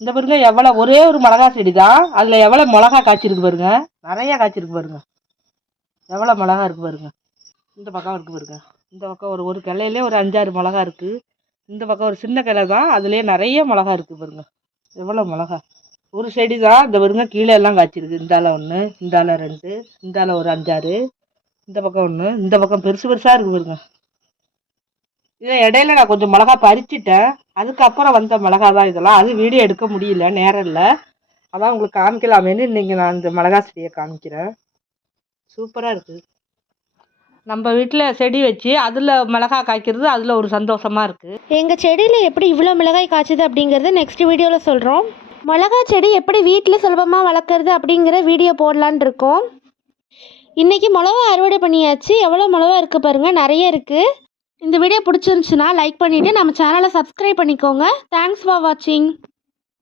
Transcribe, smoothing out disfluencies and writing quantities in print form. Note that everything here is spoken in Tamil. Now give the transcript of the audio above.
இந்த பாருங்க எவ்வளோ, ஒரே ஒரு மிளகா செடி தான், அதில் எவ்வளோ மிளகா காய்ச்சிருக்கு பாருங்க. நிறைய காய்ச்சிருக்கு பாருங்க. எவ்வளோ மிளகா இருக்கு பாருங்க. இந்த பக்கம் இருக்கு பாருங்க. இந்த பக்கம் ஒரு ஒரு கிளையிலே ஒரு 5-6 மிளகா இருக்கு. இந்த பக்கம் ஒரு சின்ன கிளை தான், அதுலேயே நிறைய மிளகா இருக்கு பாருங்க. எவ்வளோ மிளகா. ஒரு செடி தான் இந்த பாருங்க, கீழே எல்லாம் காய்ச்சிருக்கு. இந்தால 1, இந்தால 2, இந்தால ஒரு 5-6, இந்த பக்கம் 1, இந்த பக்கம் பெருசு பெருசா இருக்கு பாருங்க. இதை இடையில நான் கொஞ்சம் மிளகா பறிச்சிட்டேன், அதுக்கப்புறம் வந்த மிளகா தான் இதெல்லாம். அது வீடியோ எடுக்க முடியல, நேரம் இல்லை. அதான் உங்களுக்கு காமிக்கலாமேன்னு இன்னைக்கு நான் இந்த மிளகா செடியை காமிக்கிறேன். சூப்பராக இருக்குது. நம்ம வீட்டில் செடி வச்சு அதில் மிளகா காய்க்கிறது அதில் ஒரு சந்தோஷமா இருக்குது. எங்கள் செடியில் எப்படி இவ்வளோ மிளகாய் காய்ச்சுது அப்படிங்கிறத நெக்ஸ்ட் வீடியோவில் சொல்கிறோம். மிளகா செடி எப்படி வீட்டில் சுலபமாக வளர்க்குறது அப்படிங்கிற வீடியோ போடலான் இருக்கோம். இன்றைக்கி மிளகா அறுவடை பண்ணியாச்சு. எவ்வளோ மிளகா இருக்குது பாருங்கள், நிறைய இருக்குது. இந்த வீடியோ பிடிச்சிருந்துச்சுன்னா லைக் பண்ணிவிட்டு நம்ம சேனலை சப்ஸ்கிரைப் பண்ணிக்கோங்க. தேங்க்ஸ் ஃபார் வாட்சிங்.